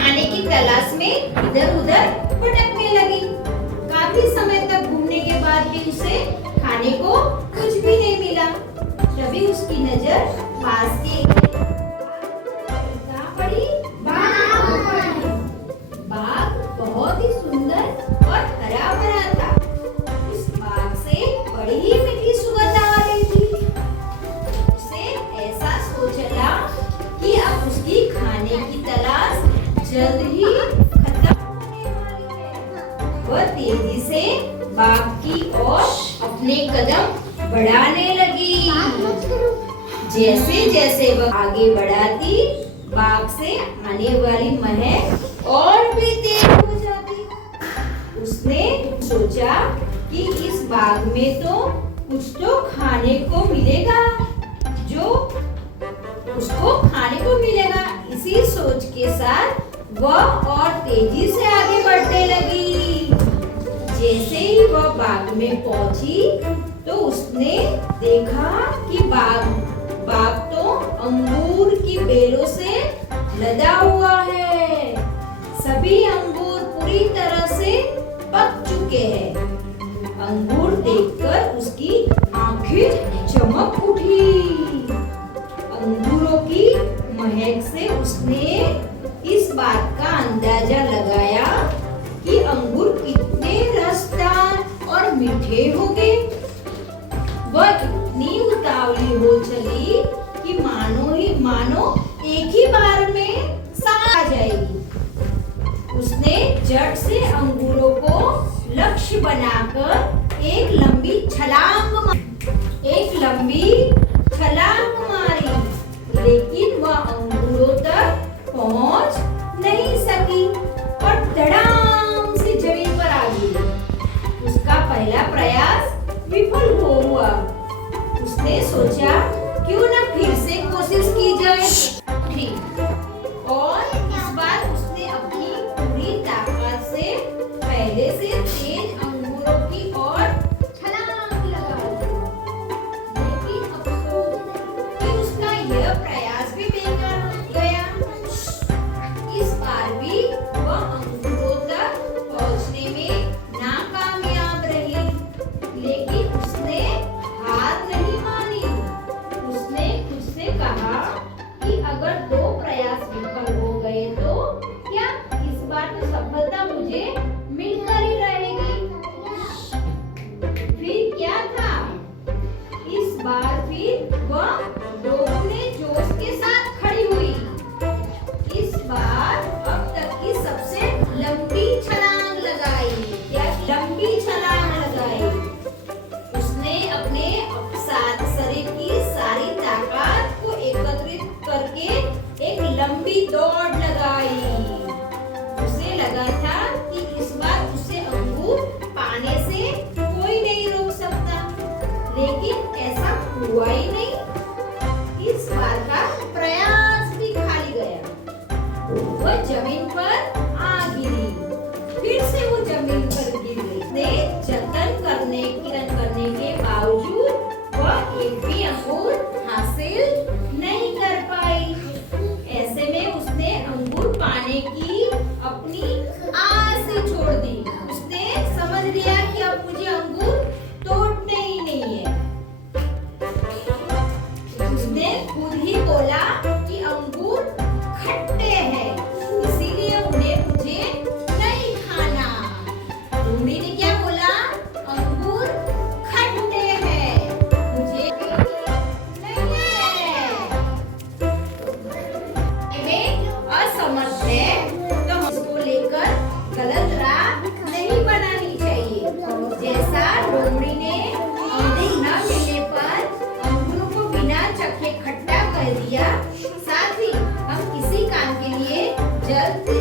खाने की तलाश में इधर उधर भटकने लगी। काफी समय तक घूमने के बाद भी उसे खाने को कुछ भी नहीं मिला। तभी उसकी नजर पास के कहाँ पड़ी? बाग बहुत ही सुंदर और हरा भरा था। उस बाग से बड़ी ही मीठी सुगंध आ रही थी। उसे एहसास हो चला कि अब उसकी खाने की तलाश जल्द ही खत्म होने वाली है। वह तेजी से बाग की ओर अपने कदम बढ़ाने लगी। जैसे जैसे वह आगे बढ़ाती, बाग से आने वाली महक और भी तेज हो जाती। उसने सोचा कि इस बाग में तो कुछ तो खाने को मिलेगा, जो उसको खाने को मिलेगा। इसी सोच के साथ वह और तेजी से आगे बढ़ने लगी। जैसे ही वह बाग में पहुंची तो उसने देखा कि बाग तो अंगूर की बेलों से लदा हुआ है। सभी अंगूर पूरी तरह से पक चुके हैं। अंगूर देखकर उसकी आंखें चमक उठी। अंगूरों की महक से उसने इस बात का अंदाजा लगाया कि अंगूर कितने रसदार और मीठे होंगे। वह इतनी उतावली हो चली कि मानो एक ही बार में सांस आ जाएगी। उसने झट से अंगूरों को लक्ष्य बनाकर एक लंबी छलांग मारी, लेकिन वह अंगूरों तक पहुंच नहीं सकी और धड़ाम से जमीन पर आ गिरी। उसका पहला प्रयास विफल हुआ। उसने सोचा क्यों न फिर से कोशिश की जाए। और इस बार उसने अपनी पूरी ताकत से पहले से तेज अंगूरों की ओर छलांग लगा दी। लेकिन अफसोस कि उसका यह प्रयास भी बेकार हो गया। इस बार भी वह अंगूरों तक पहुंचने में नाकामयाब रही। लेकिन उसने हार नहीं मानी। उसने खुद से कहा कि अगर 2 प्रयास विफल हो गए तो क्या इस बार तो सफलता मुझे मिलकर ही रहेगी। फिर क्या था, इस बार फिर वह दोगुने जोश के साथ खड़ी हुई। इस बार अब तक की सबसे लंबी छलांग लगाई। उसने अपने शरीर की सारी ताकत को एकत्रित करके एक लंबी दौड़ लगाई। उसे लगा था कि इस बार उसे अंगूर पाने से कोई नहीं रोक सकता, लेकिन ऐसा हुआ ही नहीं। इस बार का प्रयास भी खाली गया। वह जमीन पर आ गिरी। फिर से वो जमीन पर गिर गई। उसने जतन करने के बावजूद वह एक भी अंगूर हासिल नहीं कर पाई। ऐसे में उसने अंगूर पाने की अपनी आस ही छोड़ दी। उसने समझ लिया कि अब मुझे अंगूर तोड़ने ही नहीं है। उसने खुद ही बोला कि अंगूर खट्टे हैं, इसीलिए उन्हें मुझे नहीं खाना। लोमड़ी ने क्या बोला? अंगूर खट्टे हैं, मुझे नहीं है। असमर्थ है तो इसको लेकर गलत राह नहीं बनानी चाहिए। जैसा लोमड़ी ने अंगूर न मिलने पर अंगूरों को बिना चखे खट्टा कर दिया, साथ ही हम किसी काम के लिए जल्दी